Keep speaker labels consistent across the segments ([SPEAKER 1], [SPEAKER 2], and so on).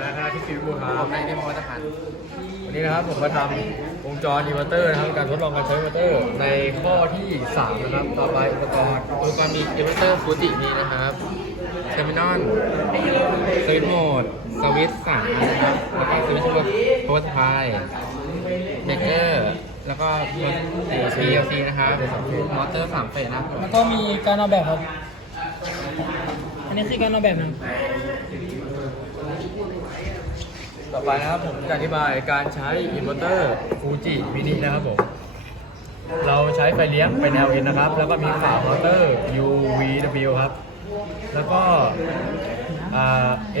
[SPEAKER 1] นะครับที่ฟิวบูค
[SPEAKER 2] ผ
[SPEAKER 1] รับ
[SPEAKER 2] มนายนิพนธ์ทหาร
[SPEAKER 1] วันนี้นะครับผมมาทำวงจรอินเวอร์เตอร์นะครับการทดลองการใช้อินเวอร์เตอร์ในข้อที่ 3 นะครับ ต่อไปอุปกรณ์
[SPEAKER 2] อุปกรณ์มีอินเวอร์เตอร์ฟูจิมีนะครับเทอร์มินอลสวิตช์โหมดสวิตช์สามนะครับแล้วก็สวิตช์โพสพายเบเกอร์แล้วก็ PLC นะครับมอเตอร์สามเฟสนะครับ
[SPEAKER 3] แล้วก็มีการออกแบบครับ อันนี้คือการออกแบบนะ
[SPEAKER 1] ต่อไปนะครับผมจะอธิบายการใช้อินเวอร์เตอร์ฟูจิมินินะครับผม เราใช้ไฟเลี้ยงเป็น LN นะครับ แล้วก็มีฝามอเตอร์ UVW ครับ แล้วก็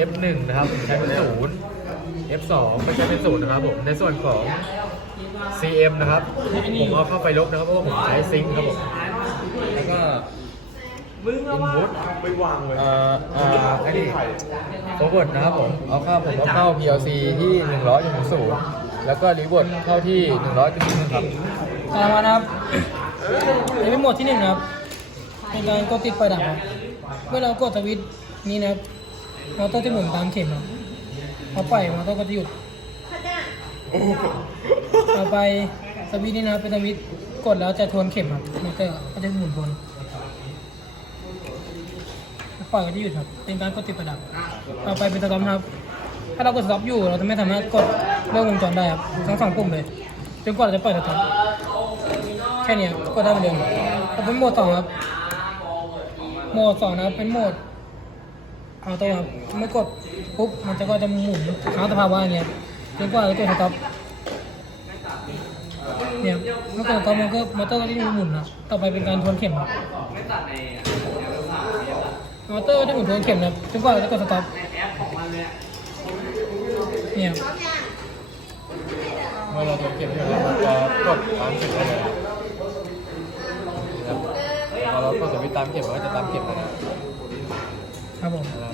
[SPEAKER 1] F1 นะครับใช้เป็นศูนย์ F2 ไม่ใช้เป็นศูนย์นะครับผม ในส่วนของ CM นะครับ ผมเอาเข้าไฟลบนะครับเพราะว่าผมใช้ซิงค์ครับผม แล้วก็ input
[SPEAKER 4] ไปวางไว้
[SPEAKER 1] เอ่อเอ่อไอ้นี่โฟเวิร์ดนะครับผม เอาเข้าผมเอาเข้า PLC ที่ 100ถึง0แล้วก็รีเวิร์ดเข้าที่ 100ถึง1ครับ
[SPEAKER 3] ตามมานะครับอันนี้เป็นโหมดที่หนึ่งนะครับเป็นการกดติดไฟดับครับเมื่อเรากดสวิตช์นี้นะครับมอเตอร์จะหมุนตามเข็มครับพอปล่อยมอเตอร์ก็จะหยุด ต่อไปสวิตช์นี้นะครับเป็นสวิตช์กดแล้วจะทวนเข็มครับมอเตอร์ก็จะหมุนวน ปล่อยก็จะหยุดครับ เป็นการกดติดประดับ ต่อไปเป็นสต็อปนะครับ ถ้าเรากดสต็อปอยู่เราจะไม่สามารถกดเรื่องวงจรได้ครับทั้งสองปุ่มเลยจนกว่าเราจะเปิดสต็อปแค่นี้กดได้เหมือนเดิมต่อเป็นโหมดสองครับ โหมดสองนะครับเป็นโหมดเอาตัวครับเมื่อกดปุ๊บมันจะก็จะหมุนค้างสภาวะอย่างเงี้ยจนกว่าจะกดสต็อปเนี่ยเมื่อก่อนตอนมันก็มอเตอร์ก็ที่หมุนนะต่อไปเป็นการทวนเข็มครับ อเตอร์ที่หมุนทวนเข็มนะจนกว่าจะกดสต็อปเนี่ย
[SPEAKER 1] เมื่อเราตัวเก็บใช่ไหมครับเรากดตามเก็บได้เลยครับพอเรากดสวิตช์ตามเก็บมันก็จะตามเก็บเลยนะครับ
[SPEAKER 3] ผม
[SPEAKER 1] นะครับ